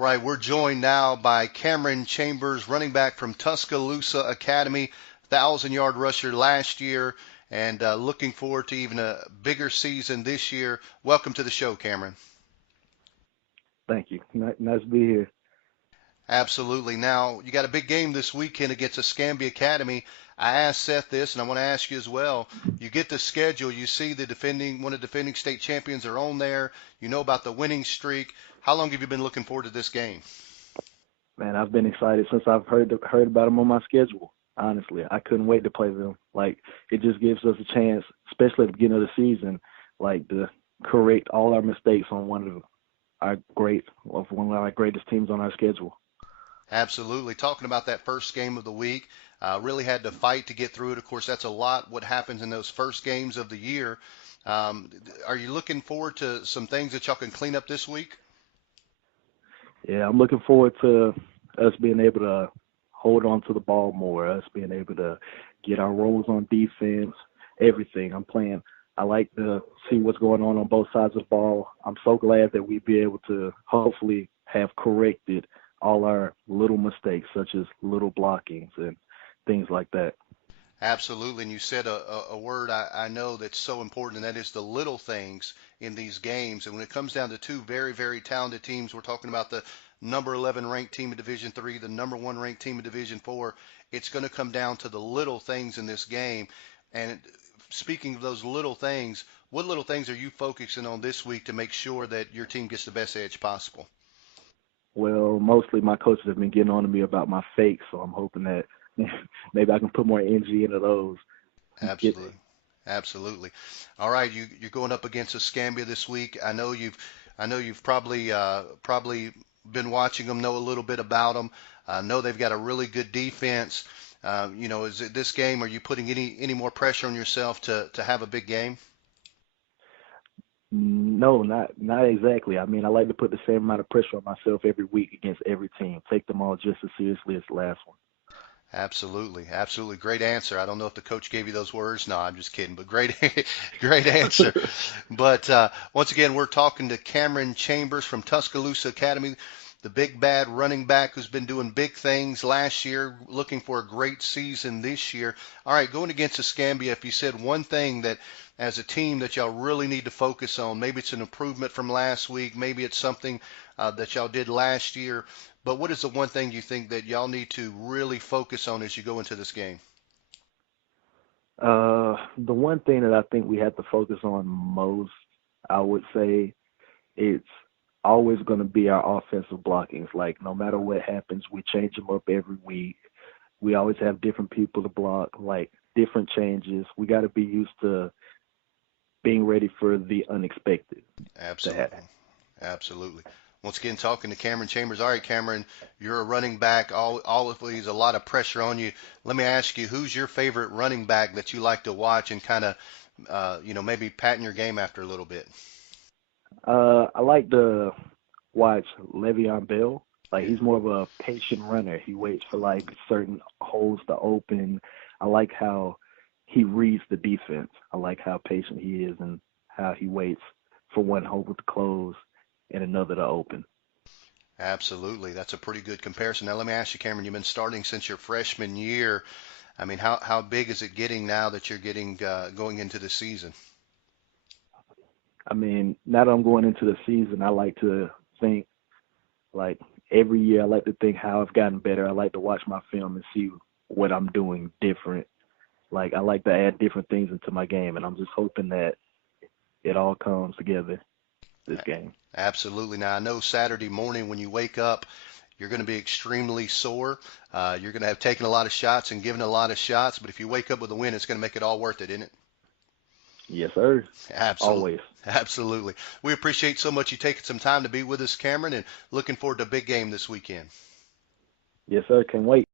Right, we're joined now by Cameron Chambers, running back from Tuscaloosa Academy, 1,000-yard rusher last year, and looking forward to even a bigger season this year. Welcome to the show, Cameron. Thank you. Nice to be here. Absolutely. Now, you got a big game this weekend against Escambia Academy. I asked Seth this, and I want to ask you as well. You get the schedule, you see one of the defending state champions are on there. You know about the winning streak. How long have you been looking forward to this game? Man, I've been excited since I've heard about them on my schedule. Honestly, I couldn't wait to play them. Like, it just gives us a chance, especially at the beginning of the season, like to correct all our mistakes on one of our greatest teams on our schedule. Absolutely. Talking about that first game of the week, really had to fight to get through it. Of course, that's a lot what happens in those first games of the year. Um, are you looking forward to some things that y'all can clean up this week? Yeah, I'm looking forward to us being able to hold on to the ball more, us being able to get our roles on defense, everything. I like to see what's going on both sides of the ball. I'm so glad that we'd be able to hopefully have corrected all our little mistakes, such as little blockings and things like that. Absolutely. And you said a word I know that's so important, and that is the little things in these games. And when it comes down to two very, very talented teams, we're talking about the number 11 ranked team in Division Three, the number one ranked team in Division Four. It's going to come down to the little things in this game. And speaking of those little things, what little things are you focusing on this week to make sure that your team gets the best edge possible? Well, mostly my coaches have been getting on to me about my fakes, so I'm hoping that maybe I can put more energy into those. Get Absolutely. Absolutely. All right, you're going up against Escambia this week. I know you've probably been watching them, know a little bit about them. Know they've got a really good defense. Is it this game? Are you putting any more pressure on yourself to have a big game? No, not exactly. I mean, I like to put the same amount of pressure on myself every week against every team. Take them all just as seriously as the last one. Absolutely, absolutely. Great answer. I don't know if the coach gave you those words. No, I'm just kidding, but great, great answer. But once again, we're talking to Cameron Chambers from Tuscaloosa Academy, the big bad running back who's been doing big things last year, looking for a great season this year. All right, going against Escambia, if you said one thing that as a team that y'all really need to focus on, maybe it's an improvement from last week, maybe it's something that y'all did last year, but what is the one thing you think that y'all need to really focus on as you go into this game? The one thing that I think we have to focus on most, I would say, it's always going to be our offensive blockings. Like, no matter what happens, we change them up every week. We always have different people to block, like different changes. We got to be used to being ready for the unexpected to Absolutely. happen. Absolutely. Once again, talking to Cameron Chambers. All right, Cameron, you're a running back. All of these, a lot of pressure on you. Let me ask you, who's your favorite running back that you like to watch and kind of, maybe patent your game after a little bit? I like to watch Le'Veon Bell. Like, he's more of a patient runner. He waits for like certain holes to open. I like how he reads the defense. I like how patient he is and how he waits for one hole to close and another to open. Absolutely. That's a pretty good comparison. Now, let me ask you, Cameron, you've been starting since your freshman year. I mean, how big is it getting now that you're getting going into the season? I mean, now that I'm going into the season, I like to think like every year I like to think how I've gotten better. I like to watch my film and see what I'm doing different. Like, I like to add different things into my game, and I'm just hoping that it all comes together this game. Absolutely. Now, I know Saturday morning when you wake up, you're going to be extremely sore. You're going to have taken a lot of shots and given a lot of shots, but if you wake up with a win, it's going to make it all worth it, isn't it? Yes, sir. Absolutely. Always. Absolutely. We appreciate so much you taking some time to be with us, Cameron, and looking forward to a big game this weekend. Yes, sir. Can't wait.